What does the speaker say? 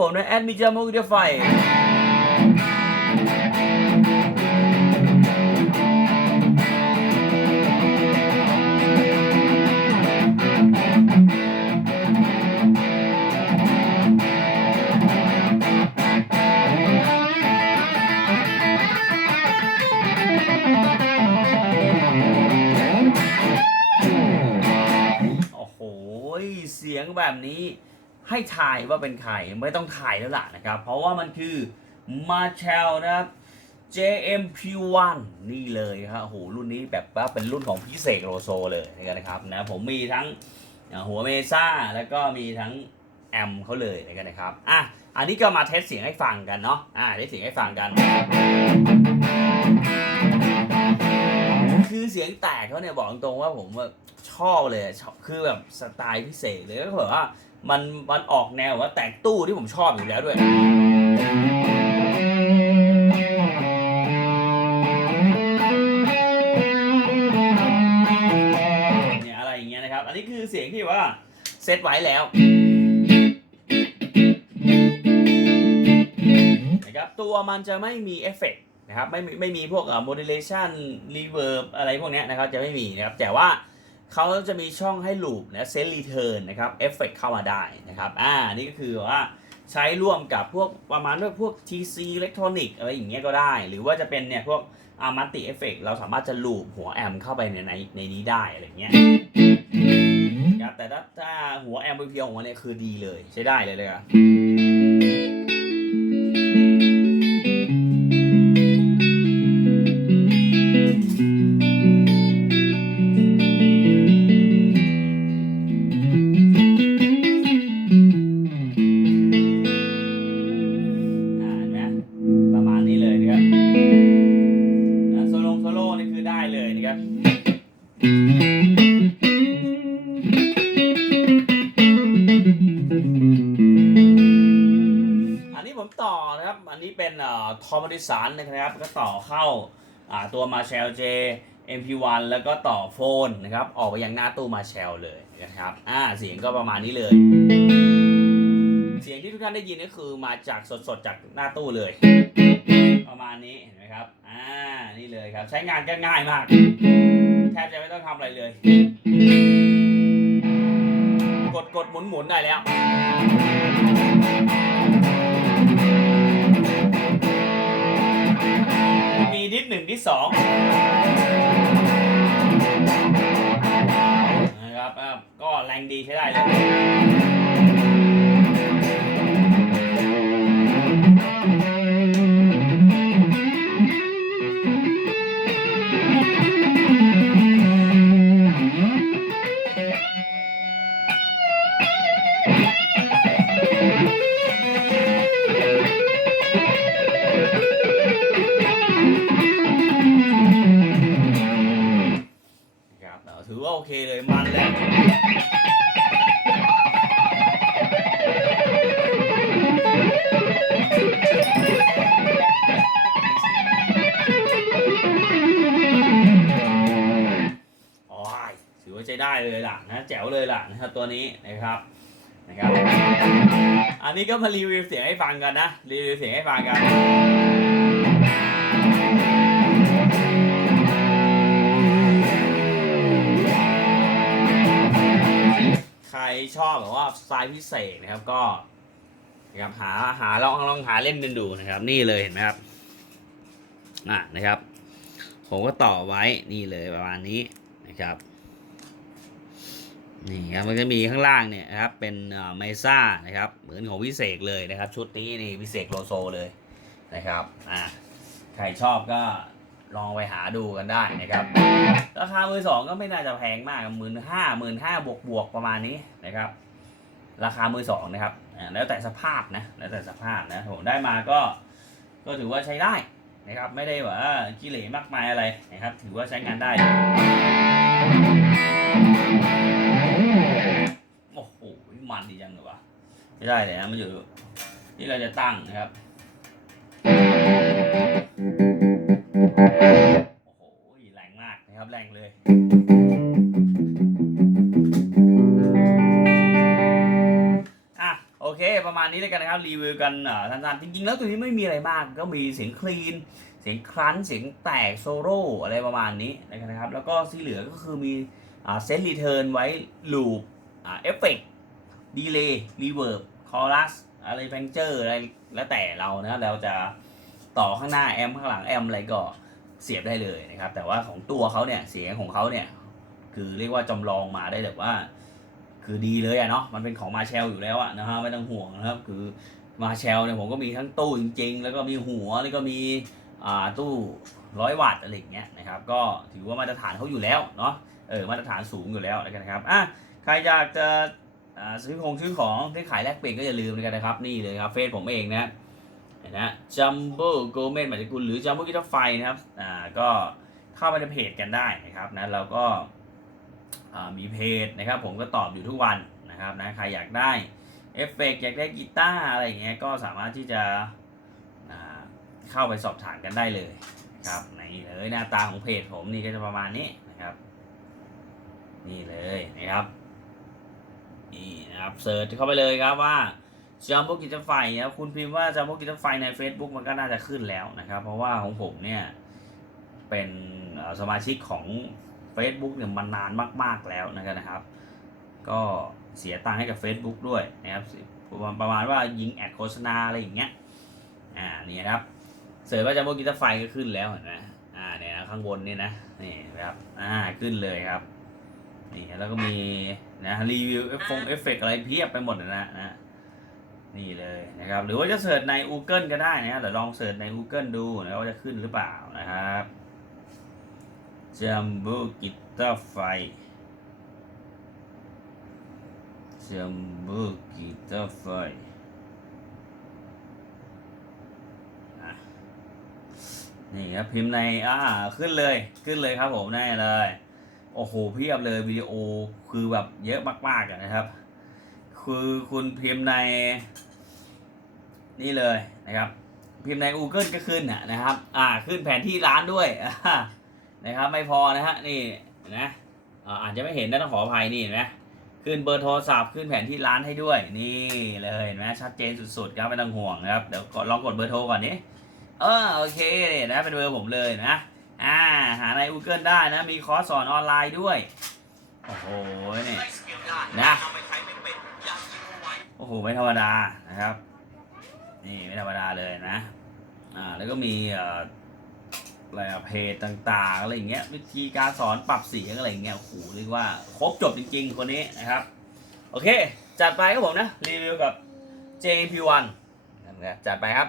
ผมนะแอดมิจามุกเดียไฟโอ้โห เสียงแบบนี้ ให้ถ่ายว่าเป็นใครไม่ต้องถ่ายแล้วล่ะนะครับ เพราะว่ามันคือ Marshall นะครับ JMP1 นี่เลยครับโอ้โหรุ่นนี้แบบว่าเป็นรุ่นของพิเศษโลโซเลยนะครับนะผมมีทั้งหัวเมซ่าแล้วก็มีทั้งแอมเขาเลยนะครับอะอันนี้ก็มาเทสเสียงให้ฟังกันเนาะอะเทสเสียงให้ฟังกัน คือเสียงแตกเขาเนี่ยบอกตรงว่าผมชอบเลยชอบคือแบบสไตล์พิเศษเลยก็แบบว่า มันมันออกแนวว่าแตกตู้ที่ผมชอบอยู่แล้วด้วยเนี่ยอะไรอย่างเงี้ยนะครับ อันนี้คือเสียงที่ว่าเซตไว้แล้วนะครับตัวมันจะไม่มีเอฟเฟกต์นะครับไม่ไม่มีพวกอ่า modulation reverb อะไรพวกเนี้ยนะครับจะไม่มีนะครับแต่ว่า เขาจะมีช่องให้ลูปนะเซตรีเทิร์นนะครับเอฟเฟกเข้ามาได้นะครับอ่านี่ก็คือว่าใช้ร่วมกับพวกประมาณด้ว่าพวก TC Electronic อะไรอย่างเงี้ยก็ได้ หรือว่าจะเป็นเนี่ยพวกอามัติเอฟเฟกเราสามารถจะลูปหัวแอมเข้าไปในในในนี้ได้อะไรเงี้ยครับแต่ถ้าถ้าหัวแอมเพียวของมันเนี่ยคือดีเลยใช้ได้เลยเลยอะ นนี้ผมต่อนะครับ อันนี้เป็นเอ่อทอมดิสันนะครับ ก็ต่อเข้าอ่าตัวมาเชลเจ MP1 แล้วก็ต่อโฟนนะครับ ออกไปยังหน้าตู้มาเชลเลยนะครับ อ่าเสียงก็ประมาณนี้เลย เสียงที่ทุกท่านได้ยินก็คือมาจากสดๆจากหน้าตู้เลย ประมาณนี้เห็นไหมครับ อ่า นี่เลยครับ ใช้งานก็ง่ายมาก แทบจะไม่ต้องทำอะไรเลย กดกดหมุนหมุนได้แล้ว ที่สองนะครับก็แรงดีใช้ได้เลย เอ่อถือว่าโอเคเลยมันแหล้วโอ้ยถือว่าใช้ได้เลยล่ะนะแจ๋วเลยล่ะนะครับตัวนี้นะครับนะครับ อันนี้ก็มารีวิวเสียงให้ฟังกันนะรีวิวเสียงให้ฟังกัน ครชอบแบบว่าสไตล์พิเศษนะครับก็นะครับหาหาลองลองหาเล่นกันดูนะครับ นี่เลยเห็นไหมครับอะนะครับ ผมก็ต่อไว้นี่เลยประมาณนี้นะครับนี่ครับมันจะมีข้างล่างเนี่ยนะครับเป็นไมซ่านะครับ เหมือนของพิเศษเลยนะครับ ชุดนี้นี่พิเศษโลโซเลยนะครับอะใครชอบก็ ลองไปหาดูกันได้นะครับ ราคามือสองก็ไม่น่าจะแพงมากหมื่นห้าหมื่นห้าบวกบวกประมาณนี้นะครับ ราคามือสองนะครับแล้วแต่สภาพนะแล้วแต่สภาพนะผมได้มาก็ก็ถือว่าใช้ได้นะครับ ไม่ได้ว่ากิเลสมากมายอะไรนะครับ ถือว่าใช้งานได้โอ้โหมันดีจังเลยวะไม่ได้เลยนะมันอยู่ที่เราจะตั้งนะครับ โอ้โหแรงมากนะครับแรงเลยอะโอเค ประมาณนี้เลยกันนะครับรีวิวกันอ่าสั้นๆจริงๆ แล้วตัวนี้ไม่มีอะไรมาก ก็มีเสียงคลีน เสียงครันเสียงแตกโซโล่อะไรประมาณนี้นะครับ แล้วก็ที่เหลือก็คือมีเซตรีเทิร์นไว้ลูปเอฟเฟกต์ดีเลย์รีเวิร์บคอรัสอะไรแฟงเจอร์อะไรแล้วแต่เรานะครับเราจะ ต่อข้างหน้าแอมข้างหลังแอมอะไรก็เสียบได้เลยนะครับ แต่ว่าของตัวเขาเนี่ยเสียงของเขาเนี่ยคือเรียกว่าจำลองมาได้แบบว่า คือดีเลยอะเนาะมันเป็นของมาแชลอยู่แล้วอะนะฮะไม่ต้องห่วงนะครับ คือมาแชลเนี่ยผมก็มีทั้งตู้จริง ๆ แล้วก็มีหัวแล้วก็มีอ่าตู้ร้อยวัตต์อะไรอย่างเงี้ยนะครับ ก็ถือว่ามาตรฐานเขาอยู่แล้วเนาะเออมาตรฐานสูงอยู่แล้วนะครับอะใครอยากจะอ่าซื้อของซื้อของที่ขายแลกเปลี่ยนก็อย่าลืมนะครับ นี่เลยครับเฟซผมเองนะ เห็นนะจัมโบ้โกเมนหมายถึงคุณหรือจัมโบ้กิทไฟนะครับอ่าก็เข้าไปในเพจกันได้นะครับนะแล้วก็มีเพจนะครับ ผมก็ตอบอยู่ทุกวันนะครับนะใครอยากได้เอฟเฟกต์อยากได้กีตาร์อะไรอย่างเงี้ยก็สามารถที่จะเข้าไปสอบถามกันได้เลยครับนี่เลยหน้าตาของเพจผมนี่ก็จะประมาณนี้นะครับ นี่เลยนะครับนี่นะครับเซิร์ชเข้าไปเลยครับว่า จัมโบกิจไฟครับคุณพิมพ์ว่าจัมโบกิจไฟใน Facebook มันก็น่าจะขึ้นแล้วนะครับ เพราะว่าของผมเนี่ยเป็นสมาชิกของ Facebook เนี่ยมันานมาก ๆแล้วนะครับ ก็เสียตังค์ให้กับ Facebook ด้วยนะครับประมาณว่ายิงแอดโฆษณาอะไรอย่างเงี้ยอ่านี่ครับเสร์ชว่าจะโมกิตาไฟก็ขึ้นแล้วเห็นไหมอ่าเนี่ยข้างบนนี่นะนี่นะครับอ่าขึ้นเลยครับนี่แล้วก็มีนะรีวิวเอฟฟงเอฟเฟกอะไรเพียบไปหมดเลยนะนะ นี่เลยนะครับ หรือว่าจะเสิร์ชใน Google ก็ได้นะเดี๋ยวลองเสิร์ชใน Google ดูนะว่าจะขึ้นหรือเปล่านะครับจัมโบ้กีตาร์ไฟจัมโบ้กีตาร์ไฟนี่ครับพิมพ์ในอ่าขึ้นเลยขึ้นเลยครับผมแน่เลย โอ้โหเพียบเลยวิดีโอคือแบบเยอะมากๆนะครับ คือคุณพิมพ์ใน นี่เลยนะครับ พิมพ์ใน Google ก็ขึ้นนะนะครับ อ่าขึ้นแผนที่ร้านด้วยนะครับ ไม่พอนะฮะนี่นะอาจจะไม่เห็นนะต้องขออภัยนี่เห็นไหมขึ้นเบอร์โทรศัพท์ขึ้นแผนที่ร้านให้ด้วย นี่เลยเห็นไหมชัดเจนสุดๆครับไม่ต้องห่วงนะครับเดี๋ยวลองกดเบอร์โทรก่อนนี้เออโอเคนี่นะเป็นเบอร์ผมเลยนะอ่าหาใน Google ได้นะ มีคอร์สสอนออนไลน์ด้วย โอ้โหนี่นะโอ้โห ไม่ธรรมดานะครับ นี่ไม่ธรรมดาเลยนะ อ่าแล้วก็มีอะไรเพจต่างๆอะไรอย่างเงี้ยวิธีการสอนปรับเสียงอะไรอย่างเงี้ยโอ้โหเรียกว่าครบจบจริง ๆ คนนี้นะครับ โอเค จัดไปครับผมนะ รีวิวกับ JP1 จัดไปครับ